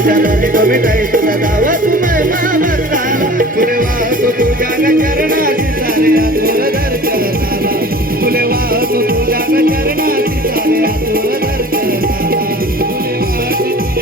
तुझ्या नामे तो मिठाई तुझा दावा तू महिमा भक्ताला फुले वाहतो तुझ्या चरणाची सारे आतुर दर्शनाला फुले वाहतो तुझ्या चरणाची सारे आतुर दर्शनाला फुले वाहतो तुझ्या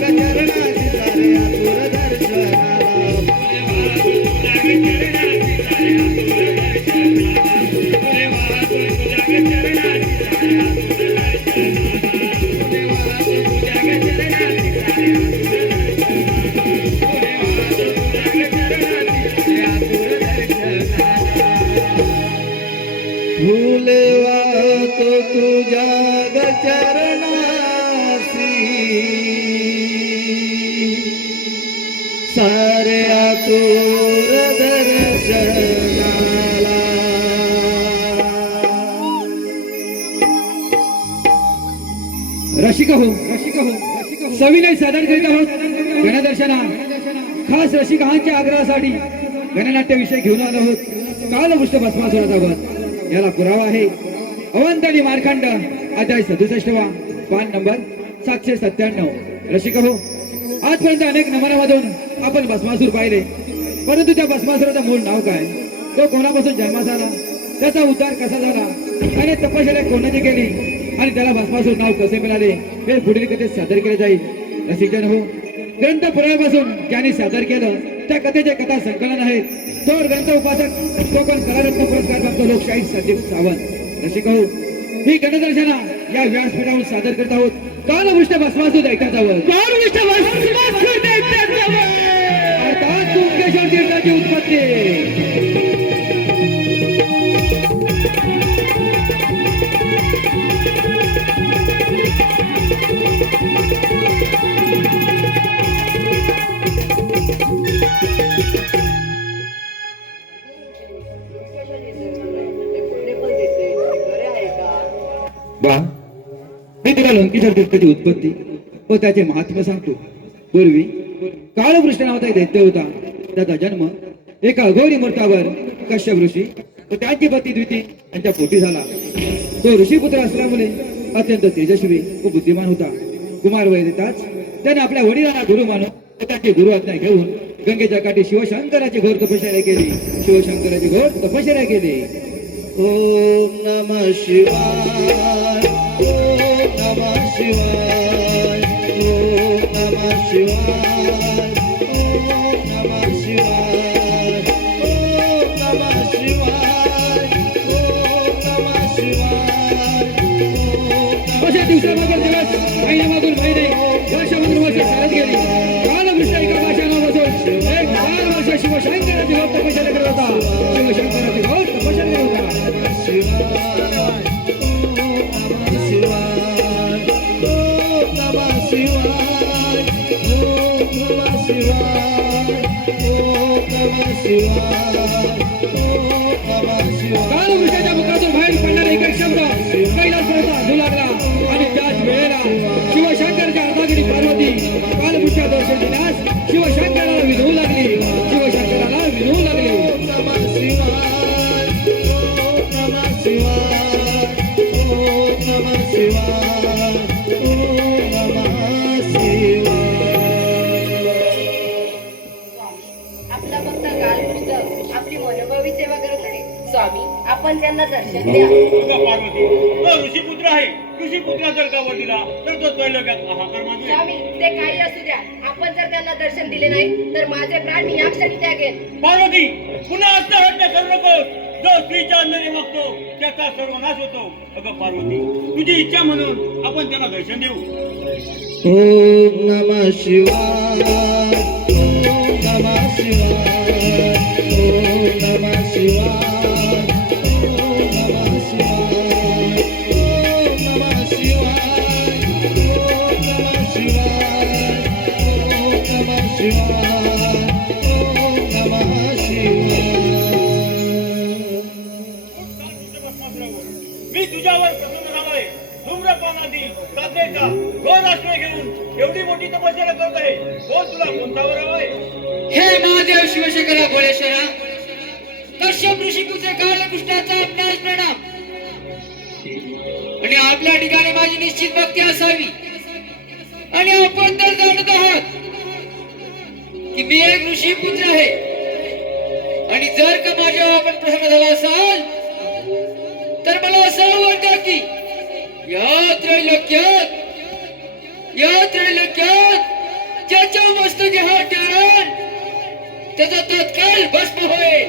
चरणाची सारे आतुर दर्शनाला फुले वाहतो तुझ्या चरणाची सारे सारे आतुर दर्शनाला रसिका हो सविनय सादर करीत आहोत गणदर्शना खास रसिकांच्या आग्रहासाठी गणनाट्य विषय घेऊन आलो आहोत कालवृष्ट भस्मासुराचा वध याला पुरावा आहे अवंत आणि मार्कंड अध्याय 67 पान नंबर 797 रसिका हो आजपर्यंत अनेक नमनामधून आपण भस्मासूर पाहिले परंतु त्या भस्मासुराचं मूळ नाव काय तो कोणापासून जन्मास आला त्याचा उद्धार कसा झाला आणि तपश्चर्या कोणाची केली आणि त्याला भस्मासूर नाव कसे मिळाले हे पुढील कथेत सादर केले जाईल रसिकजन हो ग्रंथ पुराव्यापासून ज्यांनी सादर केलं त्या कथेचे कथा संकलन आहेत थोर ग्रंथ उपासक कोकण कलारत्न पुरस्कार प्राप्त लोकशाही संदीप सावंत रसिक हो ही गणदर्शना या व्यासपीठावर सादर करत आहोत कालवृष्ट भस्मासूर दैत्याचा अर्थात कुंकेश्वर तीर्थाची उत्पत्ती मी तुला लंकेश्वर तीर्थाची उत्पत्ती व त्याचे महात्म्य सांगतो पूर्वी काळवृष्ट नावाचा एक दैत्य होता त्याचा जन्म एका अघोरी मूर्तावर कश्यप ऋषी व त्यांची पती द्विती यांच्या पोटी झाला तो ऋषीपुत्र असल्यामुळे अत्यंत तेजस्वी व बुद्धिमान होता कुमार वय देताच त्याने आपल्या वडिलांना गुरु मानून व त्यांची गुरु आज्ञा घेऊन गंगेच्या काठी शिवशंकराची घोर तपश्चर्या केली ओम नमः शिवाय ओम नमः शिवाय ओम नमः शिवाय ओम नमः शिवाय ओम नमः शिवाय ओम नमः शिवाय अशा दिवसामागील दिवस महिन्यामागून महिने वर्षामधून वर्ष चालत गेली कालवृष्ट एका भाषणापासून एक 10 वर्ष शिवशंकराची घोर तपश्चर्या करत होता शिवशंकराची घोर तपश्चर्या करत होता शिवाय कालवृक्षाच्या मुखातून बाहेर पडणारा एक शब्द कैलासपर्यंत आजू लागला आणि त्याच वेळेला शिवशंकरच्या अर्धांगिनी पार्वती कालवृक्षा दर्शन दिल्यास शिवशंकराला विधवू लागली, शिवशंकराला विधवू लागली. आपला भक्त कालकृष्ण आपली मनोभावी सेवा करत आहे. स्वामी आपण त्यांना दर्शन द्या. दुर्गा पार्वती तो ऋषीपुत्र आहे. ऋषीपुत्र जर का वर दिला तर तो त्रैलोक्यात हाहाकार माजवेल. स्वामी ते काही असू द्या, आपण जर त्यांना दर्शन दिले नाही तर माझे प्राण मी या क्षणी त्यागेन. पार्वती पुन्हा आत्महत्या करू नकोस. जो स्त्रीच्या अंधने मागतो त्याचा सर्वनाश होतो. अगं पार्वती तुझी इच्छा म्हणून आपण त्यांना दर्शन देऊ. ओम नमः शिवाय, ओम नमः शिवाय, ओम नमः शिवाय, ओम नमः शिवाय, ओम नमः शिवाय, ओम नमः शिवाय, ओम नमः शिवाय, ओम नमः शिवाय. मी तुझ्यावर प्रसन्न झालोय. धूम्रपानादी साधनेचा घोर आश्रय घेऊन एवढी मोठी तपस्या करत आहे. बोल तुला कोणता वर हवंय? हे महादेव शिवशंकरा भोळेश्वरा, कश्यप ऋषीपुत्र कालकृष्णाचा आपणास प्रणाम. आणि आपल्या ठिकाणी माझी निश्चित भक्ती असावी. आणि आपण तर जाणत आहात की मी एक ऋषीपुत्र आहे. आणि जर का माझ्यावर आपण प्रसन्न झाला असाल तर मला असं वाटतं की या त्रैलोक्यात ज्याच्या मस्तकी हा टेरण त्याचा तत्काल भस्म होईल.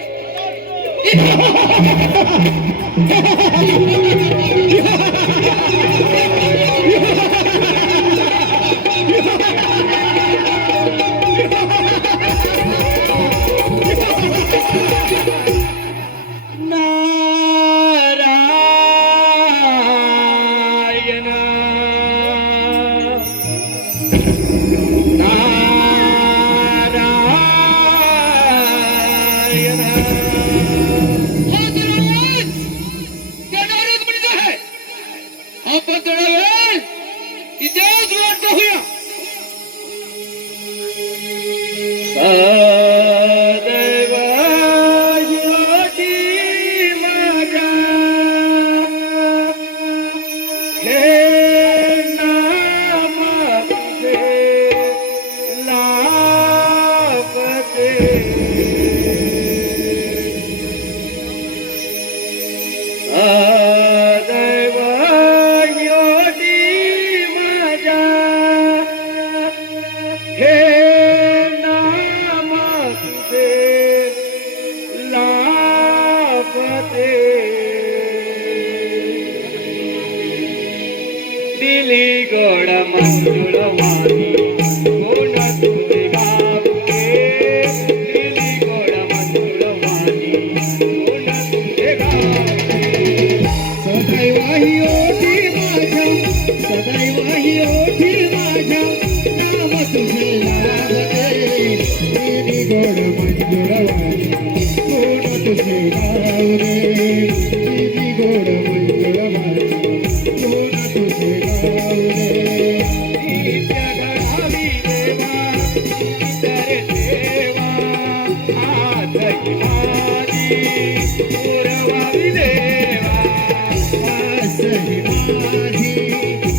आपण थोडा वेळ इथेच वाट पाहूया. सदैव ज्योती माझ्या हे नाम तुझे लाभते. सदैव ज्योती माझ्या हे नाम तुझे लाभते. दिली गोड मंजुळ वाणी कोण तुझे गावे. दिली गोड मंजुळ वाणी कोण तुझे गावे. सदैव ही ओठी माझ्या, सदैव ही ओठी माझ्या, नाम तुझे लाभते. देवी गोड मंजुळवाणी कोण तुझे गावरे. देवी गोड मंजुळवाणी कोण तुझे गावरे. नित्य घडावी देवा इतर देवा हात माझी पुरवावी देवा. आसही माझी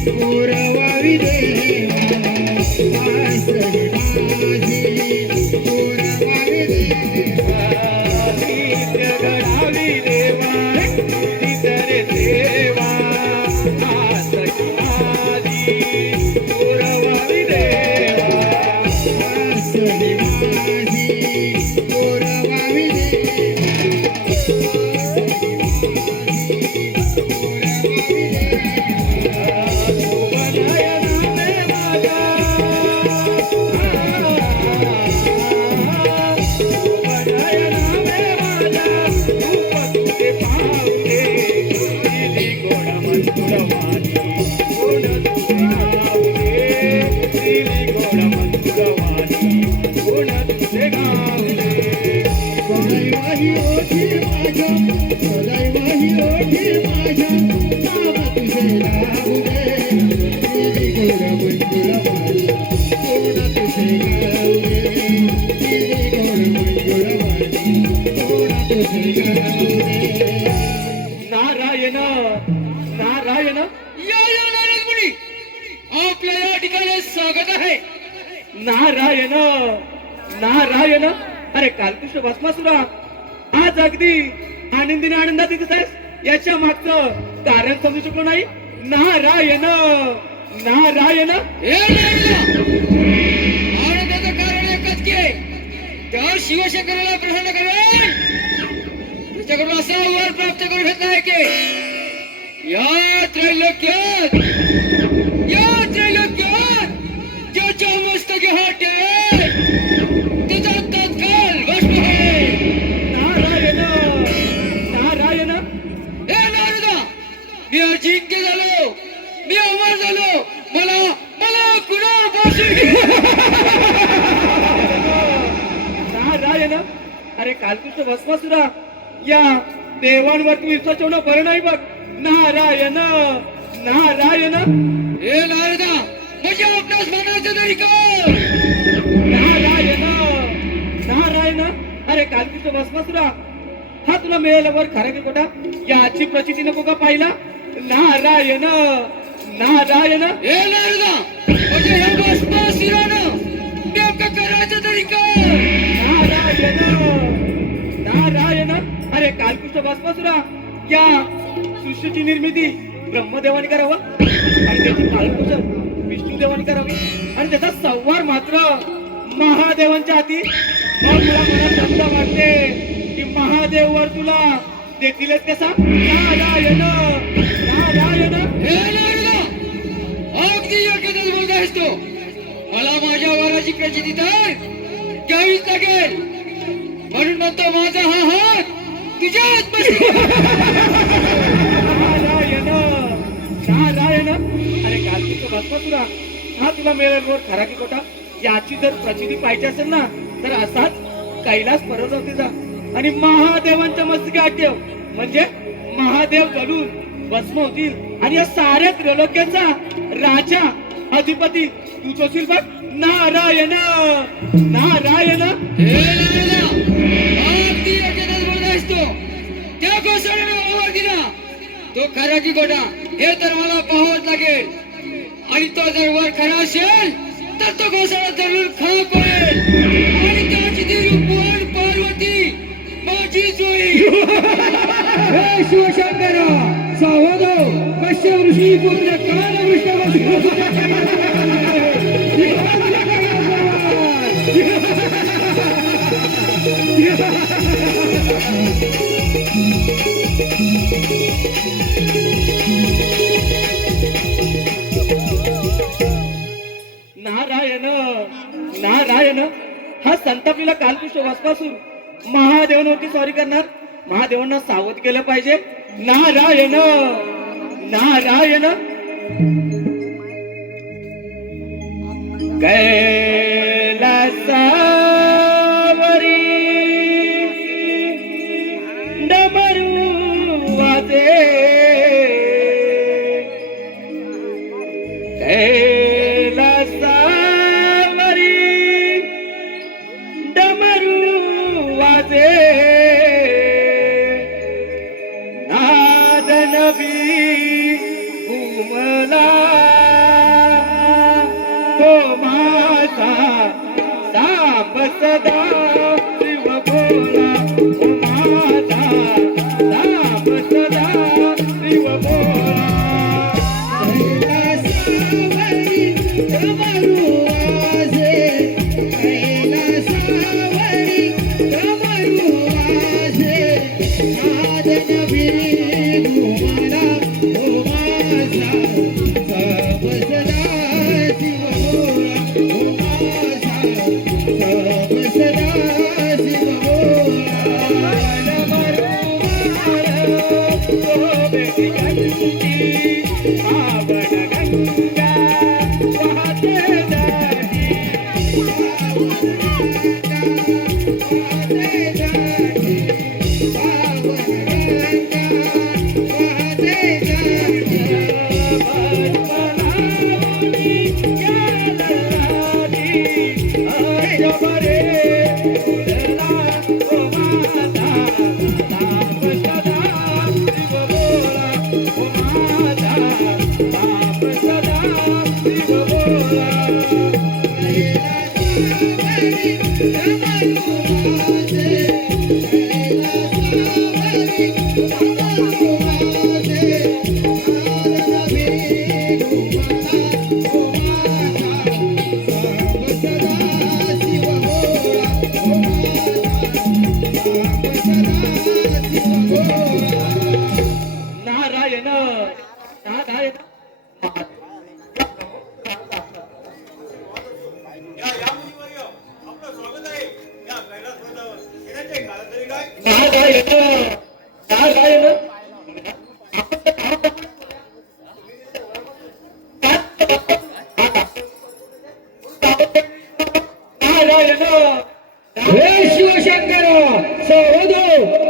पुरवावी देवा, आसही माझी पुरवावी देवा. नित्य घडावी देवा इतर देवा हात माझी पुरवावी देवा. आसही माझी पुरवावी देवा. ही ओठी माझ्या सदैव ही ओठी माझ्या नाव तुझे नाव दे तिरी गोड मंजुळवाणी तोंड तुझे गाऊ दे तिरी गोड मंजुळवाणी तोंड तुझे गाऊ दे नारायण नारायण या नारायण मुनी आपल्या या ठिकाणी स्वागत आहे. नारायण नारायण अरे कालकृष्ण भस्मासुरा आज अगदी आनंदीने आनंदात दिसत आहेस, याच्या मागचं कारण समजू शकलो नाही. नारायण नारायण हे नारायणा, आनंदाचं कारण एकच की त्या शिवशंकराला प्रसन्न करून त्याच्याकडून असा वर प्राप्त करून घेतला आहे की या त्रैलोक्यात ज्याच्या मस्तकी हाटे तिचा तत्काल भस्म होईल. नारायण नारायण हे नारदा, मी अजिंक्य झालो, मी अमर झालो, मला मला कुणा नारायण अरे कालकृष्ण भस्मासुरा या देवांवर तुम्ही विश्वास ठेवणं बरं नाही बघ. नारायण नारायण हे नारदा, म्हणजे आपल्यास म्हणायचं तरी काय? नारायण नारायण अरे कालकृष्ण भस्मासुरा हा तुला मिळाला वर खरा की खोटा याची प्रचिती नको का पाहिला. नारायण नारायण हे नारदा, म्हणजे ह्या भस्मासुरानं नेमकं करायचं तरी काय? नारायण नारायण अरे कालकृष्ण भस्मासुरा या सृष्टीची निर्मिती ब्रह्मदेवाने करावं आणि त्याची पालनपोषण विष्णुदेवाने करावी आणि त्याचा संवार मात्र महादेवांच्या हाती. मग मला मनात शंका वाटते की महादेव वर तुला देतीलच कसा. नारायण नारायण हे नारदा, अगदी योग्यतेच बोलत आहेस तू. मला माझ्या वराची प्रचिती तर घ्यावीच लागेल, म्हणून म्हणतो माझा हा हात तुझ्याच नारायण नारायण अरे कालकृष्ण भस्मासुरा हा तुला मिळेल खरा की खोटा याची जर प्रचिती पाहिजे असेल ना तर असाच कैलास पर्वतावरती जा आणि महादेवांच्या मस्तकी हात ठेव, म्हणजे महादेव जळून भस्म होतील आणि या साऱ्या त्रैलोक्याचा राजा अधिपती तूच होशील बघ. नारायण नारायण हे नारदा, अगदी योग्यतेच बोलत आहेस तू. त्या घोषणाने वावर दिला तो खरा की खोटा हे तर मला पाहावंच लागेल, आणि तो जर वर खरा असेल तर तो घोषणा जरूर खाक होईल आणि त्याची ती रूपवान पार्वती माझीच होईल. हे शिवशंकर सावध हो, कश्यप ऋषी पुत्र कालवृष्ट नारायण नारायण हा संतापलेला कालकृष्ण भस्मासूर महादेवांवरती स्वारी करणार. महादेवांना सावध केलं पाहिजे. नारायण नारायण कैलासावरी डमरू वाजे कैलासावरी डमरू वाजे नादनबी घुमला तो माझा साप सदा शिव भोला ओ माझा साप सदा शिव भोला. कैलासावरी डमरू वाजे कैलासावरी डमरू वाजे नादनबी घुमला ओ माझा साप सदा शिव भोला ओ माझा साप सदा शिव भोला. गंगा नारायण नारायण नारायण हे शिवशंकर सावध हो.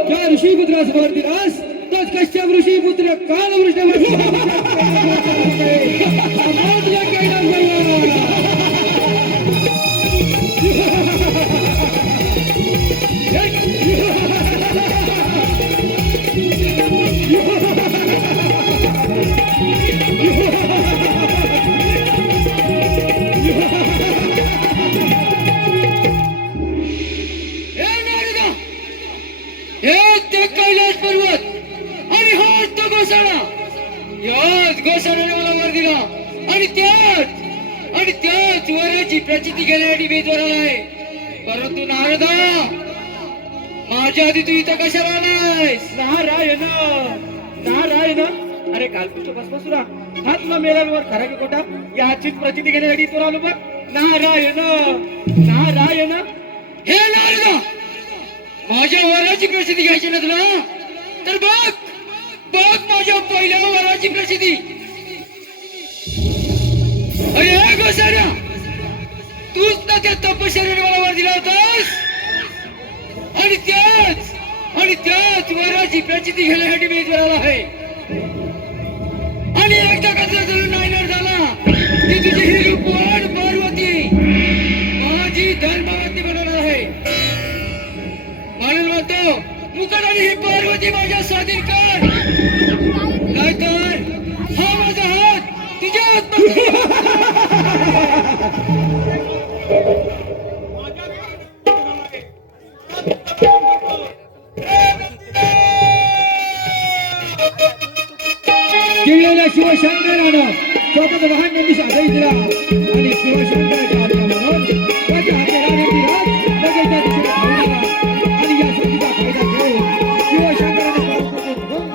ज्या ऋषीपुत्रास वर दिलास तोच कश्यप ऋषीपुत्र कालवृष्ण हे नारदा, हे ते कैलास पर्वत आणि हाच तो गोसाळा. याच गोसाळ्याने मला वर दिला आणि त्याच वराची प्रचिती घेण्यासाठी बेजवर आलाय. परंतु नारदा, माझ्या आधी तू इथं कशाला आलायस? नारायण नारायण. अरे कालपुष्ट भस्मासुरा, हा तुला मेल्यावर खरा की खोटा याचीच प्रचिती घेण्यासाठी तो आलो बघ. नारायण नारायण. हे नारदा, माझ्या वराची प्रसिद्धी घ्यायची ना तुला, तर बघ माझ्या पहिल्या वराची प्रसिद्धी. अरे हे गोसाड्या, तूच ना त्या तपश्चर्याने मला वर दिला होतास आणि त्याच वराची प्रचिती घेण्यासाठी मी इथे आला आहे. आणि एकदा कसा जरूर नायनार झाला की तुझी ही रूपवान पार्वती माझी धर्मवती बनवणार आहे. म्हणून म्हणतो, मुकट आणि ही पार्वती माझ्या स्वाधीन कर, नाहीतर हा माझा हात तुझ्या किल्लेल्या शिवशंकरानं स्वतःच वाहन नंदी साधही दिला आणि शिवशंकराच्या आज्ञा म्हणून त्याच्या हाती राहण्याची रात लगेच त्या दिशेने धावून आला. आणि या संधीचा फायदा घेऊन शिवशंकराने पार्वतीचे ढोंग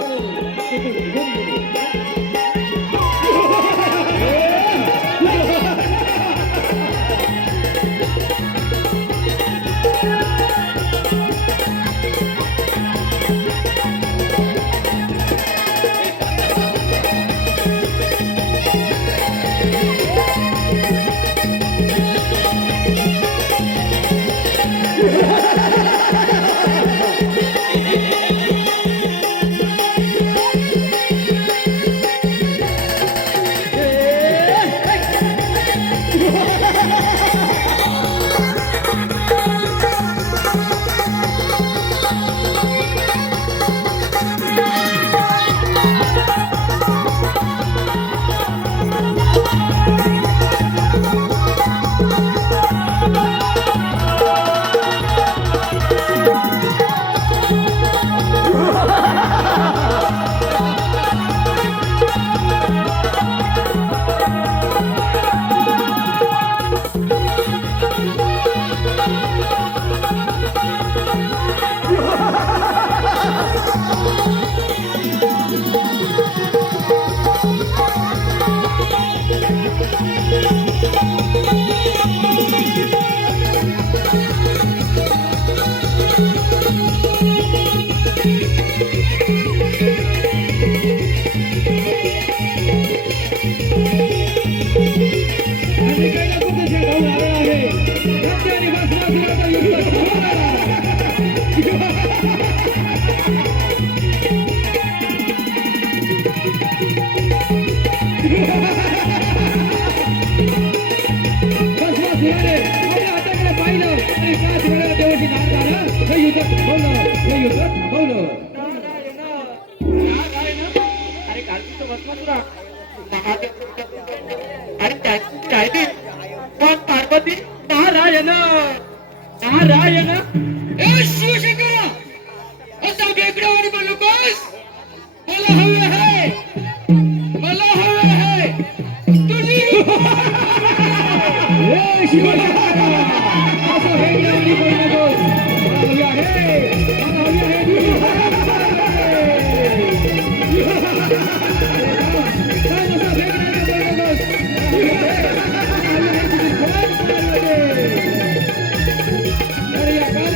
ढोंग पार्वती नारायण नारायण. ए शिवशंकरा, असा बेगडावानी बोलू नकोस. मला हवे आहे तुझी अरे या काल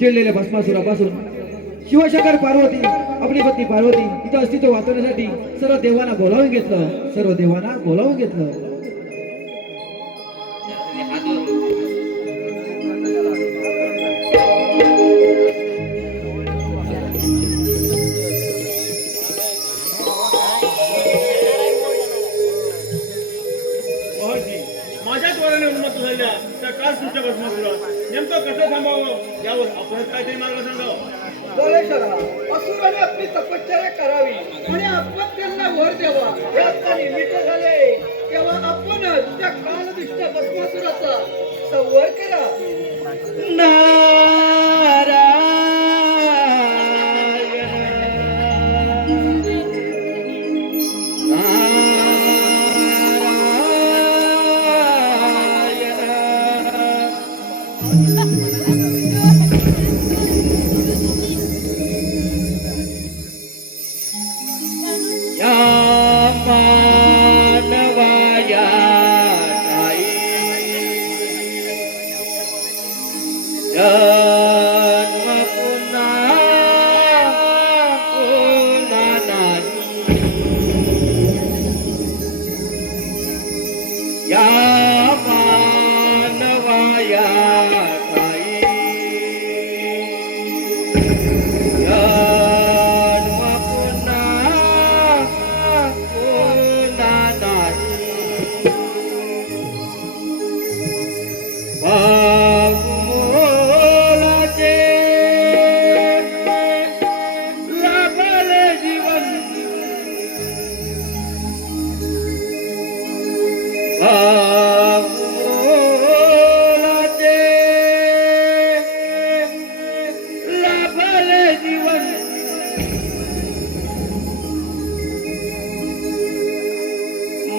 चिडलेल्या भस्मासुरापासून शिवशंकर पार्वती आपली पत्नी पार्वती तिचं अस्तित्व वाचवण्यासाठी सर्व देवांना बोलावून घेतलं. महर्षी माझ्या द्वाराने उन्मत्त झाल्या त्या काल सृष्ट भस्मासुरा नेमकं कसं थांबावं यावर आपणच काहीतरी मार्ग सांगावं. बळेश्वरा, असुराने आपली तपश्चर्या करावी आणि आपण त्यांना वर द्यावा. हे आता निमित्त झाले तेव्हा आपणच त्या कालदुष्ट भस्मासुराचा संवर करा.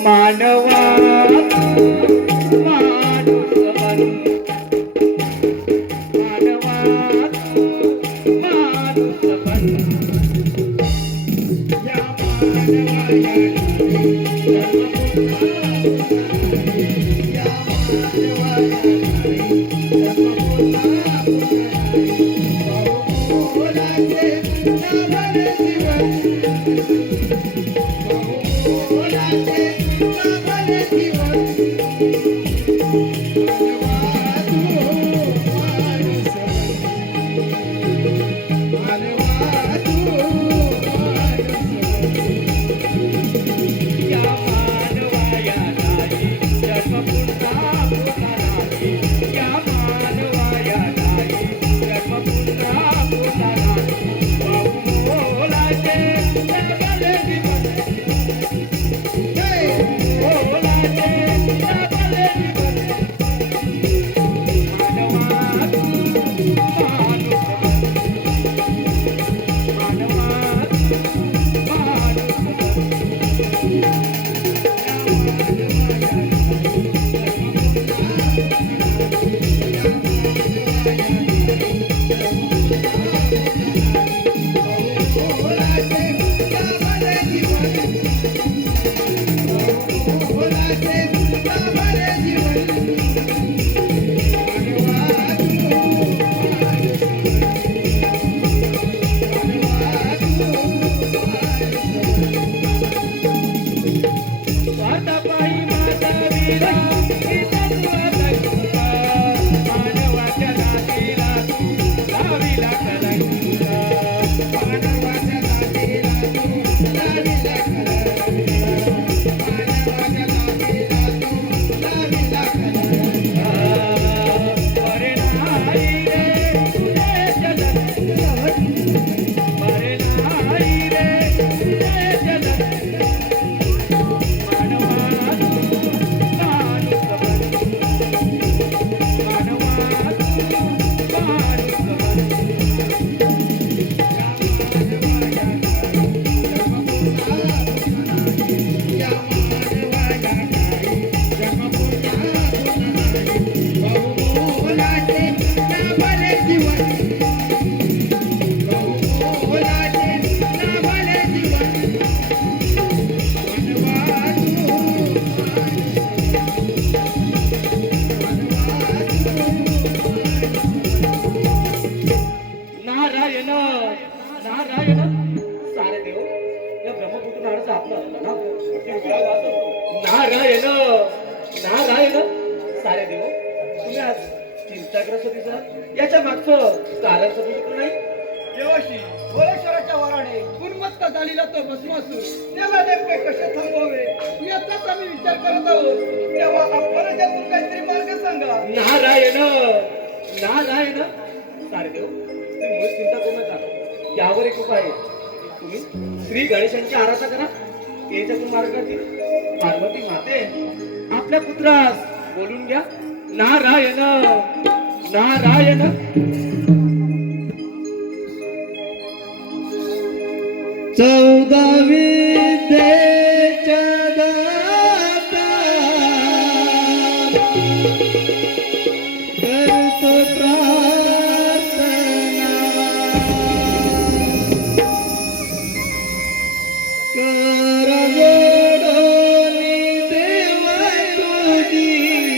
मानवा माणूस बन, मानवा माणूस बन. या नारायण नारायण सारे देव या ब्रह्मपुत्र नाराचं आपलं नाव नारायण नारायण सारे देव तुम्ही आज चिंताग्रस्त दिसत याच्या मागचं कारण समजत नाही देवाशी भोळेश्वराच्या वराने गुणवत्ता झालेला तो भस्मासूर त्याला नेमके कसे थांबवावे याचाच आम्ही विचार करत आहोत तेव्हा आपण त्यातून काहीतरी मार्ग सांगा नारायण नारायण सारे देव तुम्ही मुळीच चिंता करू नका यावर एक उपाय आहे तुम्ही श्री गणेशांची आराधना करा याच्यातून मार्ग करतील पार्वती माते आपल्या पुत्रास बोलून घ्या नारायण नारायण चौदावी विद्येच्या दाता करतो प्रार्थना कर जोडोनी देवा तुझी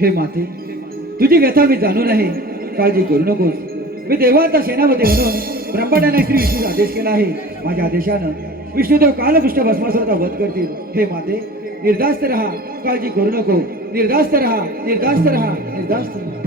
हे माते तुझी व्यथा मी जाणून आहे काळजी करू नकोस मी देवाचा सेनापती म्हणून ब्रह्मदेवाने श्री विष्णू आदेश केला आहे माझ्या आदेशानं विष्णुदेव कालपृष्ठ भस्मासुराचा वध करतील हे माते निर्धास्त रहा काळजी करू नको निर्धास्त रहा निर्धास्त रहा निर्धास्त रहा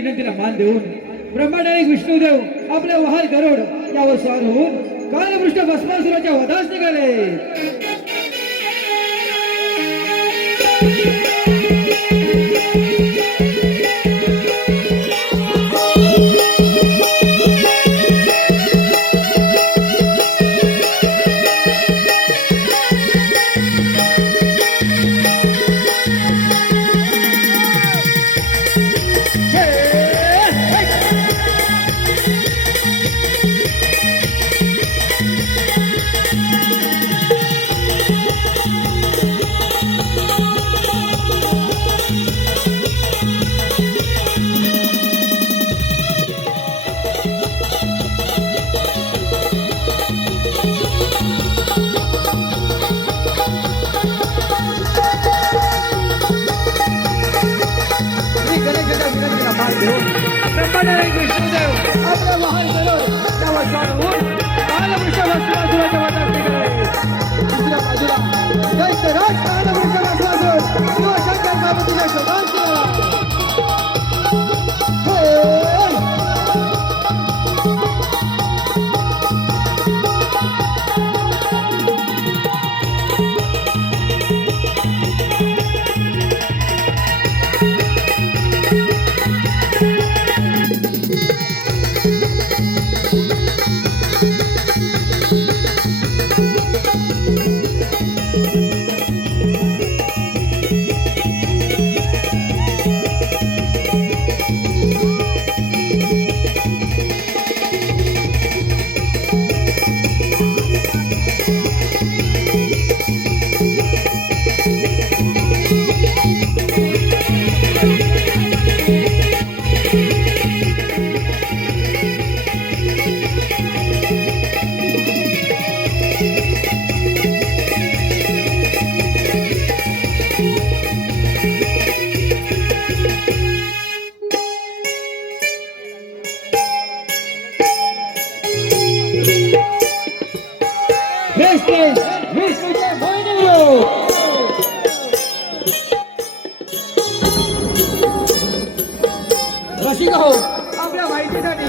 विनंतीला मान देऊन ब्रह्मांडाने विष्णुदेव आपल्या वहार गरुड यावर स्वार होऊन कालपृष्ठ भस्मासुराच्या वधास निघाले. ब्रह्मांडाने विष्णुदेव आपल्या वहार गरुड यावर स्वार होऊन कालपृष्ठ भस्मासुराच्या वधास निघाले. दुसऱ्या बाजूला दैत्यराज कालपृष्ठ भस्मासुर शिवशंकर पार्वतीच्या शोधांत निघाला. रसिका हो, आपल्या माहितीसाठी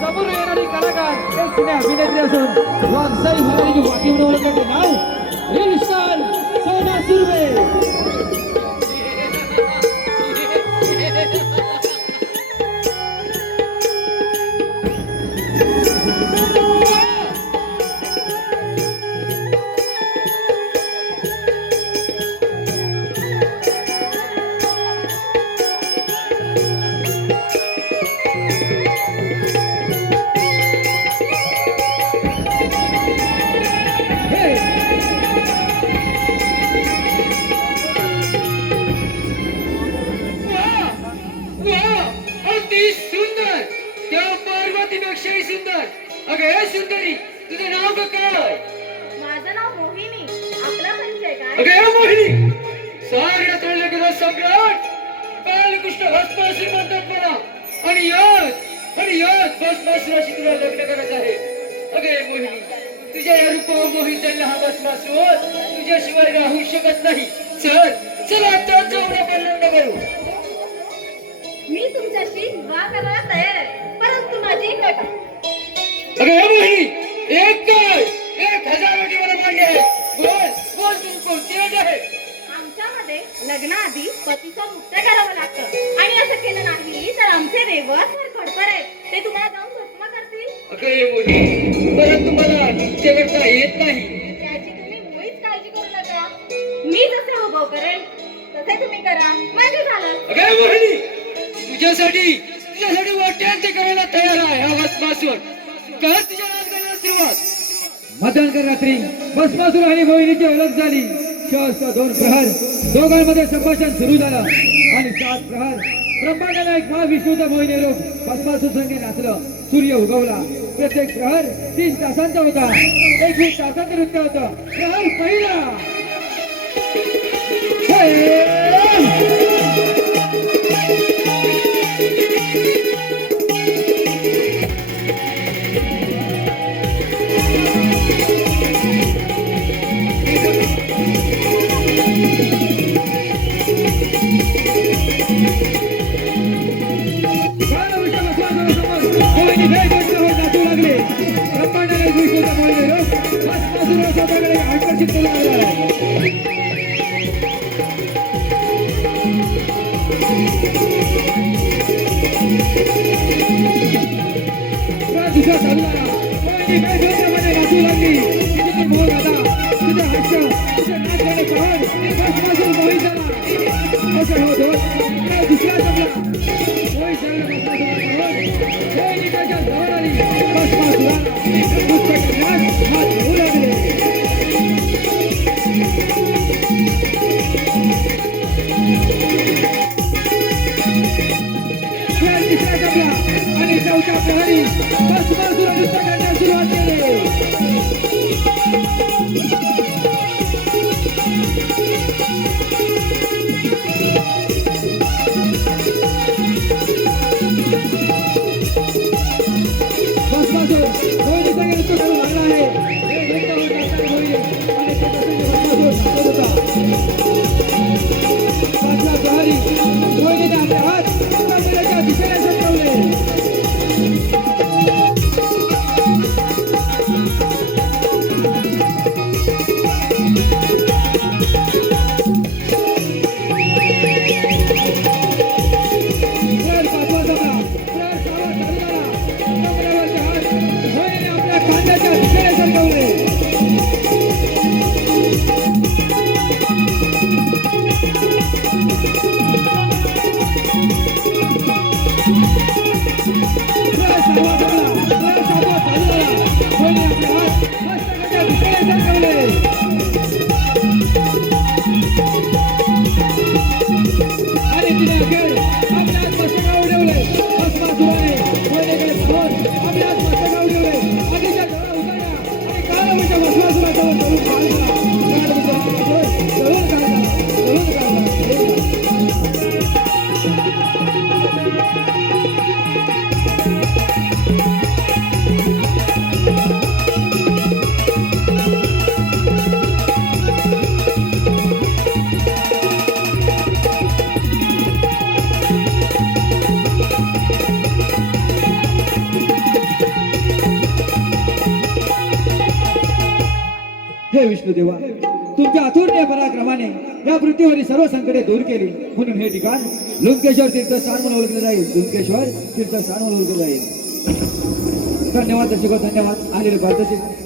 समोर येणारी कलाकार एक जुने अभिनेत्री असून वागसाई महाराजांची वाटी बनवण्याचे नाव हे विशाल सोना सुर्वे. सुंदरी, तुझं नाव काय? माझं नाव मोहिनी. आपला परिचय काय? अगं मोहिनी, सागरात तळले गेला सम्राट कालकृष्ण भस्मासुर म्हणतात मला. आणि याच भस्मासुराशी तुला लग्न करायचं आहे. अगे मोहिनी, तुझ्या या रूपावर मोहित झालेला हा भस्मासुर तुझ्याशिवाय राहू शकत नाही. चल आता जाऊन आपण लग्न करू. मी तुमच्याशी विवाह करायला तयार आहे, परंतु माझी एक अट आहे. अगं मोहिनी, एक काय 1000 अटी मला मान्य आहे. बोल तू कोणती अट आहे? आमच्यामध्ये लग्नाआधी पतीचा मुक्त करावं लागतं आणि असं केलं नाही तर आमचे देवत खडखड आहेत. ते तुम्हाला जाऊन भस्म करतील. अगं मोहिनी, परंतु मला ते करता येत नाही. त्याची तुम्ही मुळीच काळजी करू नका. मी जसे उभं करेल तसे तुम्ही करा, म्हणजे झालं. अगं मोहिनी, तुझ्यासाठी वाटेल ते करायला तयार आहे. हा भस्मासुर कर तुझ्या राजकारणाला सुरुवात. मध्यानकर रात्री भस्मासुर आणि मोहिनीची ओळख झाली. शस्त्र 2 प्रहर दोघांमध्ये संभाषण सुरू झालं आणि 7 प्रहर ब्रह्मांडाला एक महाविष्णूचा मोहिनी रूप भस्मासुर संगे नाचलं. सूर्य उगवला. प्रत्येक प्रहर 3 तासांचा होता. 21 तासांचं नृत्य होतं. प्रहर पहिला. स्वतःकडे आकर्षित करून आणला आहे. दुसरा चालू झाला. कोणी काय क्षेत्रामध्ये वाचू लागली. तिथे मोह घाला, तिथे हास्य, तिथे नाच गाणे पाहून बसपासून मोहित झाला. असं होत होत दुसरा जमला. मोहित झालेला बसपासून पाहून कोणी त्याच्या जवळ आली. बसपासून पुस्तकात हात घेऊ लागले. तिसरा जमला आणि चौथा प्रहरी बसपासून नृत्य करण्यास सुरुवात केली. बसपासून कोणी सगळे नृत्य करू लागला आहे. हे नृत्य होत असताना होईल आणि त्याचा संघ बसपासून नाचत होता. पाचवा प्रहरी कोणीने आपले हात कमरेच्या दिशेने सरकवले. पाचवा जमला. सहावा चालू झाला. कमरेवरचे हात कोणीने आपल्या खांद्याच्या दिशेने सरकवले. सहावा जमला. सातवा चालू झाला. कोणी आपले हात मस्तकाच्या दिशेने सरकवले. आणि तिने अखेर आपल्या हात मस्तकावर उडवले. भस्मासुराने कोणीकडे पाहून आपले हात मस्तकावर उडवले. आगीच्या ज्वाळा उतरल्या आणि काळाच्या भस्मासुराच्या वर जळून काढला. काळाच्या भस्मासुर जळून काढला. जळून काढला. हे विष्णुदेवा, तुमच्या अतुर्य पराक्रमाने या पृथ्वीवरील सर्व संकटे दूर केली म्हणून हे ठिकाण लुंकेश्वर तीर्थस्थान म्हणून ओळखले जाईल. लुंकेश्वर तीर्थस्थान म्हणून ओळखले जाईल. धन्यवाद दर्शक, धन्यवाद आलेले भारताचे.